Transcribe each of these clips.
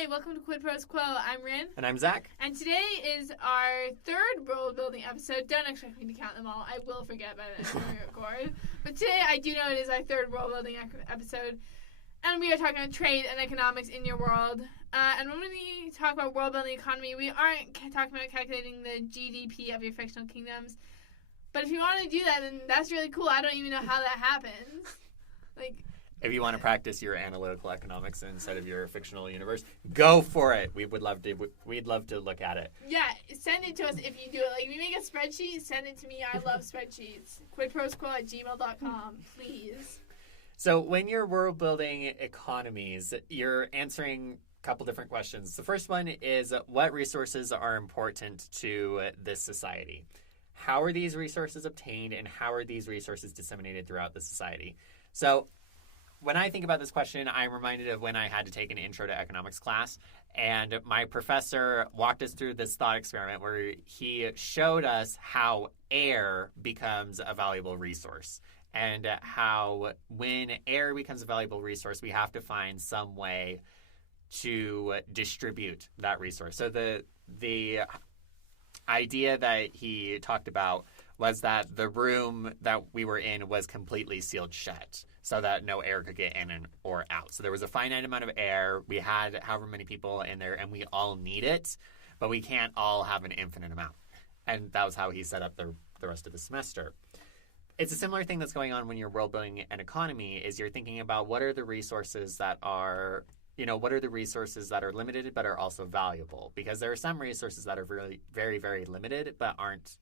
Hi, welcome to Quid Pros Quo. I'm Rin. And I'm Zac. And today is our third world-building episode. Don't expect me to count them all. I will forget by the time we record. But today I do know it is our third world-building episode. And we are talking about trade and economics in your world. And when we talk about world-building economy, we aren't talking about calculating the GDP of your fictional kingdoms. But if you want to do that, then that's really cool. I don't even know how that happens. If you want to practice your analytical economics inside of your fictional universe, go for it. We'd love to look at it. Yeah, send it to us if you do it. If you make a spreadsheet, send it to me. I love spreadsheets. quidprosquo@gmail.com, please. So when you're world building economies, you're answering a couple different questions. The first one is, what resources are important to this society? How are these resources obtained, and how are these resources disseminated throughout the society? So when I think about this question, I'm reminded of when I had to take an intro to economics class, and my professor walked us through this thought experiment where he showed us how air becomes a valuable resource, and how when air becomes a valuable resource, we have to find some way to distribute that resource. So the idea that he talked about was that the room that we were in was completely sealed shut so that no air could get in or out. So there was a finite amount of air. We had however many people in there, and we all need it, but we can't all have an infinite amount. And that was how he set up the rest of the semester. It's a similar thing that's going on when you're world building an economy, is you're thinking about what are the resources that are limited but are also valuable? Because there are some resources that are really very, very limited but aren't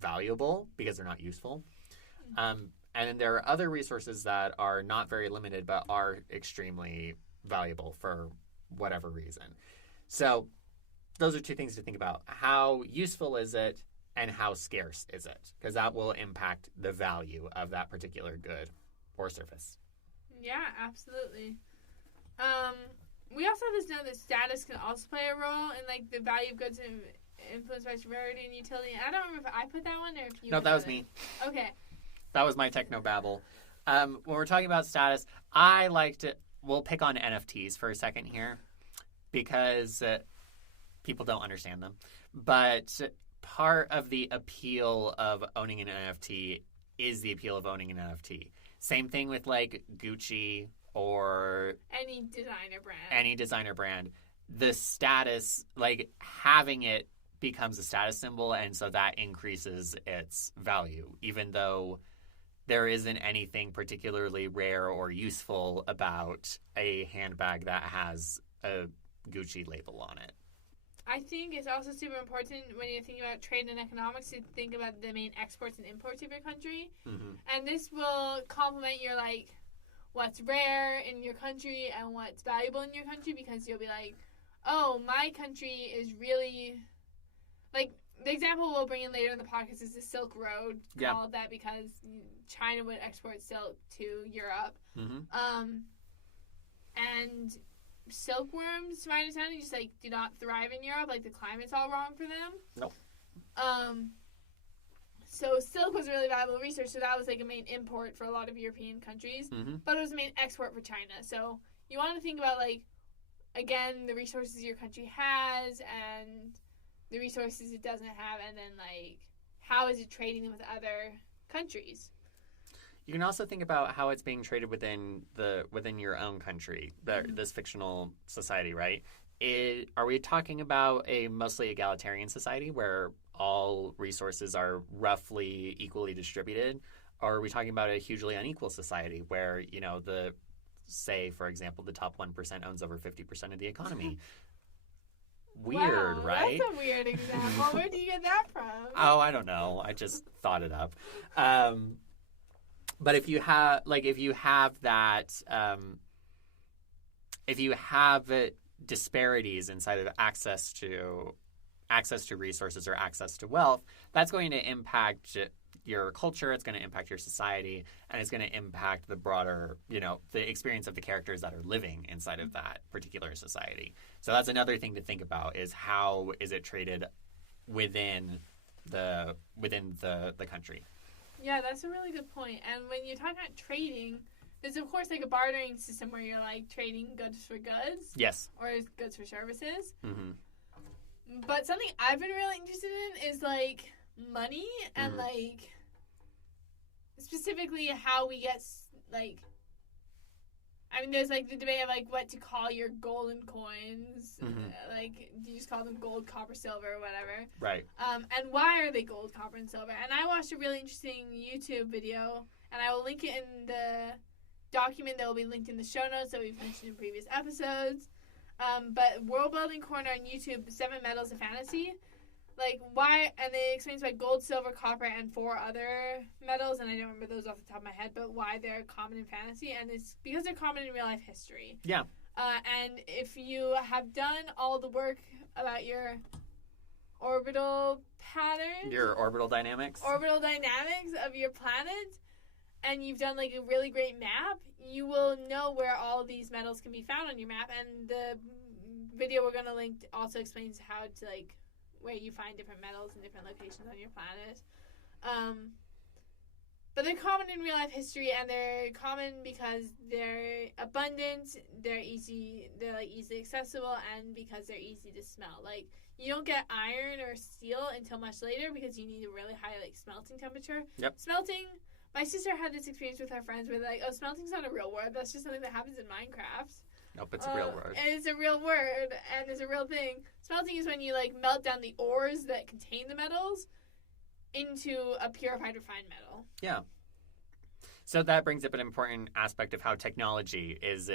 valuable because they're not useful. And then there are other resources that are not very limited but are extremely valuable for whatever reason. So those are two things to think about. How useful is it and how scarce is it? Because that will impact the value of that particular good or service. Yeah, absolutely. We also have this note that status can also play a role in the value of goods influenced by rarity and utility. I don't remember if I put that one or if you. No, that was me. Okay. That was my technobabble. When we're talking about status, we'll pick on NFTs for a second here because people don't understand them. But part of the appeal of owning an NFT is the appeal of owning an NFT. Same thing with Gucci or any designer brand. The status, having it becomes a status symbol, and so that increases its value, even though there isn't anything particularly rare or useful about a handbag that has a Gucci label on it. I think it's also super important when you're thinking about trade and economics to think about the main exports and imports of your country. Mm-hmm. And this will complement your, what's rare in your country and what's valuable in your country, because you'll be oh, my country is really, the example we'll bring in later in the podcast is the Silk Road, called that because China would export silk to Europe. Mm-hmm. And silkworms, to my understanding, just do not thrive in Europe. The climate's all wrong for them. Nope. So silk was a really valuable resource, so that was a main import for a lot of European countries. Mm-hmm. But it was a main export for China. So you want to think about again, the resources your country has and the resources it doesn't have, and then how is it trading them with other countries? You can also think about how it's being traded within your own country, this fictional society, right? Are we talking about a mostly egalitarian society where all resources are roughly equally distributed? Or are we talking about a hugely unequal society where, say, for example, the top 1% owns over 50% of the economy? Weird, wow, right? That's a weird example. Where do you get that from? Oh, I don't know. I just thought it up. But if you have disparities inside of access to resources or access to wealth, that's going to impact your culture, it's going to impact your society, and it's going to impact the broader, the experience of the characters that are living inside of that particular society. So that's another thing to think about, is how is it traded within the country. Yeah, that's a really good point. And when you're talking about trading, there's of course like a bartering system where you're like trading goods for goods. Yes. Or goods for services. Mm-hmm. But something I've been really interested in is like money and like specifically how we get like. I mean, there's like the debate of like what to call your golden coins. Like, do you just call them gold, copper, silver, or whatever? Right. And why are they gold, copper, and silver? And I watched a really interesting YouTube video, and I will link it in the document that will be linked in the show notes that we've mentioned in previous episodes. But Worldbuilding Corner on YouTube, 7 Metals of Fantasy. Like, why, and they explains why gold, silver, copper, and 4 other metals, and I don't remember those off the top of my head, but why they're common in fantasy, and it's because they're common in real life history. Yeah. And if you have done all the work about your orbital patterns, Your orbital dynamics of your planet, and you've done like a really great map, you will know where all these metals can be found on your map, and the video we're going to link also explains how to like where you find different metals in different locations on your planet. But they're common in real life history, and they're common because they're abundant, they're easily accessible, and because they're easy to smelt. Like, you don't get iron or steel until much later because you need a really high like smelting temperature. Yep. Smelting, my sister had this experience with her friends where they're like, oh, smelting's not a real word, that's just something that happens in Minecraft. Nope, it's a real word. And it's a real word, and it's a real thing. Smelting is when you like melt down the ores that contain the metals into a purified, refined metal. Yeah. So that brings up an important aspect of how technology is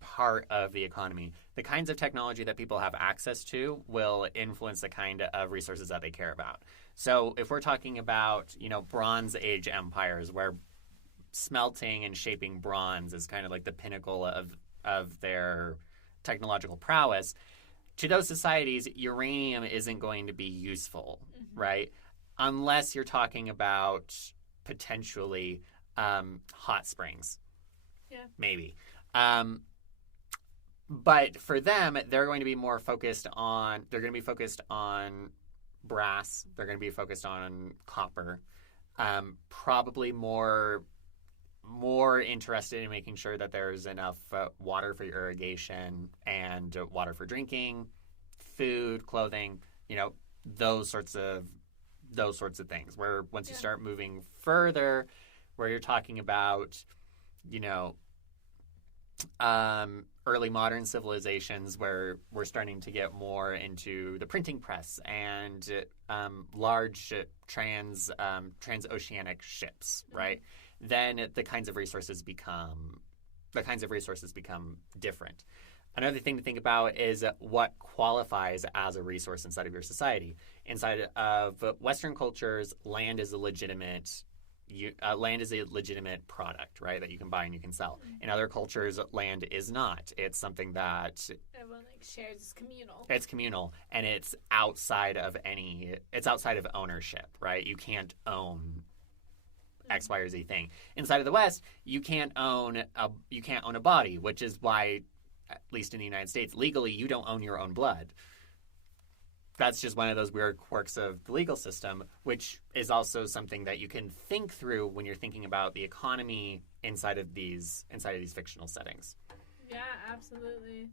part of the economy. The kinds of technology that people have access to will influence the kind of resources that they care about. So if we're talking about, Bronze Age empires where smelting and shaping bronze is kind of like the pinnacle of their technological prowess, to those societies, uranium isn't going to be useful, right? Unless you're talking about potentially hot springs. Yeah. Maybe. But for them, they're going to be focused on brass. They're going to be focused on copper. Probably more interested in making sure that there's enough water for irrigation and water for drinking, food, clothing, those sorts of things. Where once you start moving further, where you're talking about, early modern civilizations where we're starting to get more into the printing press and large transoceanic ships, right? Then the kinds of resources become different. Another thing to think about is what qualifies as a resource inside of your society. Inside of Western cultures, land is a legitimate product, right, that you can buy and you can sell. In other cultures, land is not. It's something that everyone shares. It's communal. It's communal, and it's outside of ownership, right? You can't own X, Y, or Z thing. Inside of the West, you can't own a body, which is why, at least in the United States, legally, you don't own your own blood. That's just one of those weird quirks of the legal system, which is also something that you can think through when you're thinking about the economy inside of these fictional settings. Yeah, absolutely.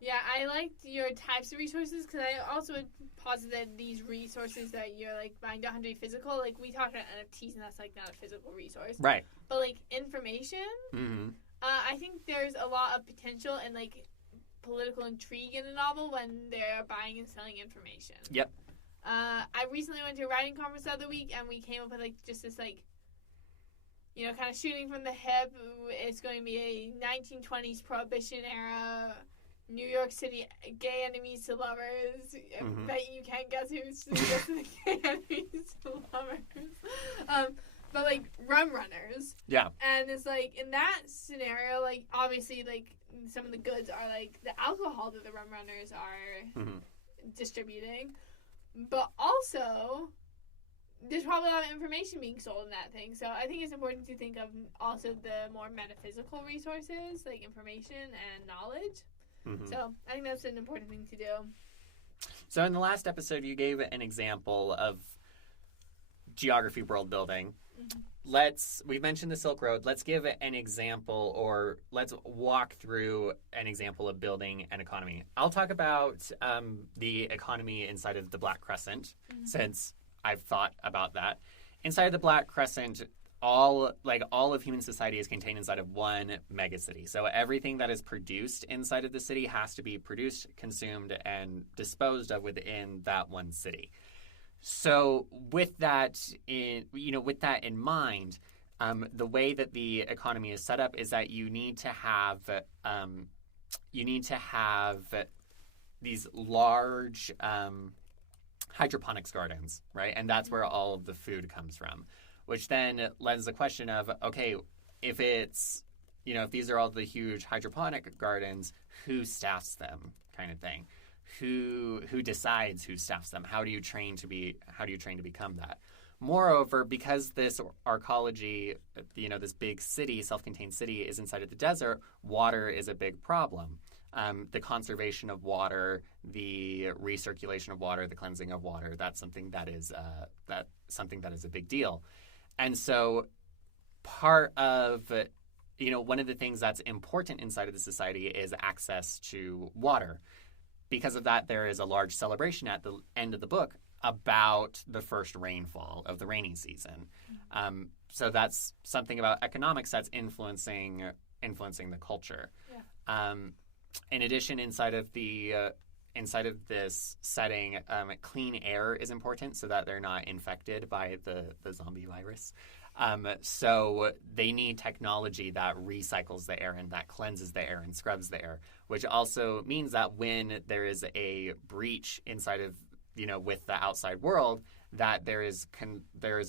Yeah, I liked your types of resources because I also would posit that these resources that you're like buying don't have to be physical. Like, we talked about NFTs, and that's like not a physical resource, right? But like information, I think there's a lot of potential and like political intrigue in a novel when they're buying and selling information. Yep. I recently went to a writing conference the other week, and we came up with like just this like, kind of shooting from the hip. It's going to be a 1920s Prohibition era New York City gay enemies to lovers. I bet you can't guess who's the gay enemies to lovers. But like rum runners. Yeah. And it's like in that scenario, like obviously like some of the goods are like the alcohol that the rum runners are distributing. But also there's probably a lot of information being sold in that thing. So I think it's important to think of also the more metaphysical resources, like information and knowledge. So I think that's an important thing to do. So in the last episode, you gave an example of geography world building we've mentioned the Silk Road. Let's give an example, or let's walk through an example of building an economy. I'll talk about the economy inside of the Black Crescent, since I've thought about that. Inside of the Black Crescent, all of human society is contained inside of one megacity. So everything that is produced inside of the city has to be produced, consumed, and disposed of within that one city. So with that in mind, the way that the economy is set up is that you need to have these large hydroponics gardens, right? And that's where all of the food comes from, which then lends the question of, okay, if these are all the huge hydroponic gardens, who staffs them, kind of thing? Who decides who staffs them? How do you train to become that? Moreover, because this arcology, this big city, self-contained city, is inside of the desert, water is a big problem. The conservation of water, the recirculation of water, the cleansing of water, that's something that is a big deal. And so part of, one of the things that's important inside of the society is access to water. Because of that, there is a large celebration at the end of the book about the first rainfall of the rainy season. So that's something about economics that's influencing the culture. Yeah. In addition, inside of this setting, clean air is important so that they're not infected by the zombie virus. So they need technology that recycles the air and that cleanses the air and scrubs the air, which also means that when there is a breach inside of, with the outside world, that there is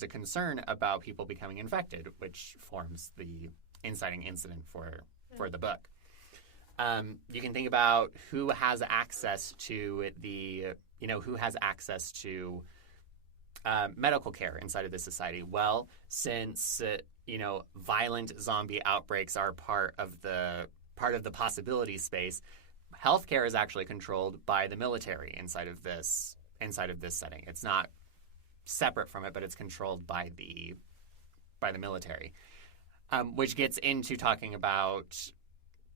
a concern about people becoming infected, which forms the inciting incident for the book. You can think about who has access to medical care inside of this society. Well, since violent zombie outbreaks are part of the possibility space, healthcare is actually controlled by the military inside of this setting. It's not separate from it, but it's controlled by the military, which gets into talking about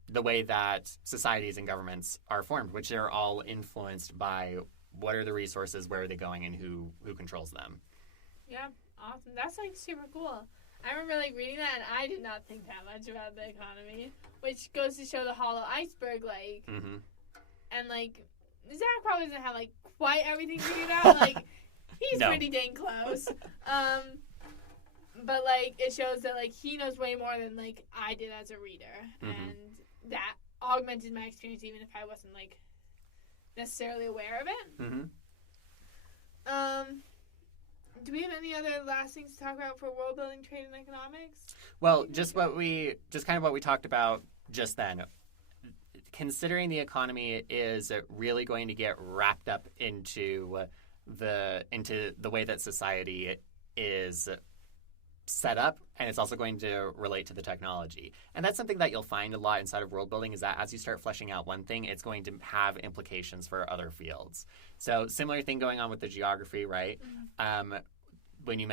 the way that societies and governments are formed, which are all influenced by what are the resources, where are they going, and who controls them. Yeah, awesome. That's super cool. I remember reading that, and I did not think that much about the economy, which goes to show the hollow iceberg, and Zach probably doesn't have quite everything figured out. He's pretty dang close. But it shows that he knows way more than I did as a reader, and that augmented my experience even if I wasn't necessarily aware of it. Do we have any other last things to talk about for world building, trade, and economics? Well, just kind of what we talked about just then. Considering the economy is really going to get wrapped up into the way that society is set up, and it's also going to relate to the technology. And that's something that you'll find a lot inside of world building, is that as you start fleshing out one thing, it's going to have implications for other fields. So similar thing going on with the geography, right? When you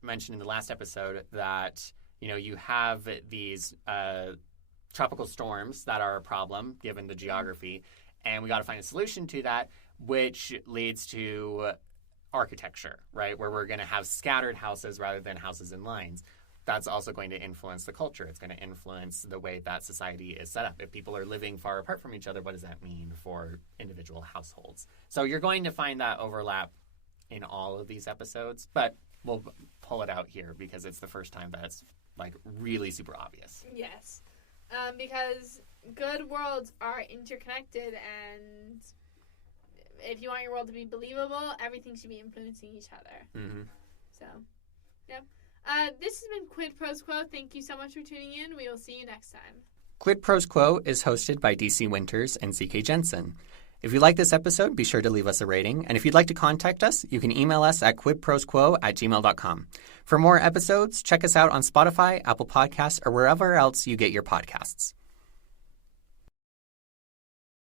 mentioned in the last episode that you have these tropical storms that are a problem given the geography, and we got to find a solution to that, which leads to architecture, right? Where we're going to have scattered houses rather than houses in lines. That's also going to influence the culture. It's going to influence the way that society is set up. If people are living far apart from each other, what does that mean for individual households? So you're going to find that overlap in all of these episodes, but we'll pull it out here because it's the first time that it's really super obvious. Yes. Because good worlds are interconnected, and if you want your world to be believable, everything should be influencing each other. So, yeah. This has been Quid Pros Quo. Thank you so much for tuning in. We will see you next time. Quid Pros Quo is hosted by DC Winters and CK Jensen. If you like this episode, be sure to leave us a rating. And if you'd like to contact us, you can email us at quidprosquo@gmail.com. For more episodes, check us out on Spotify, Apple Podcasts, or wherever else you get your podcasts.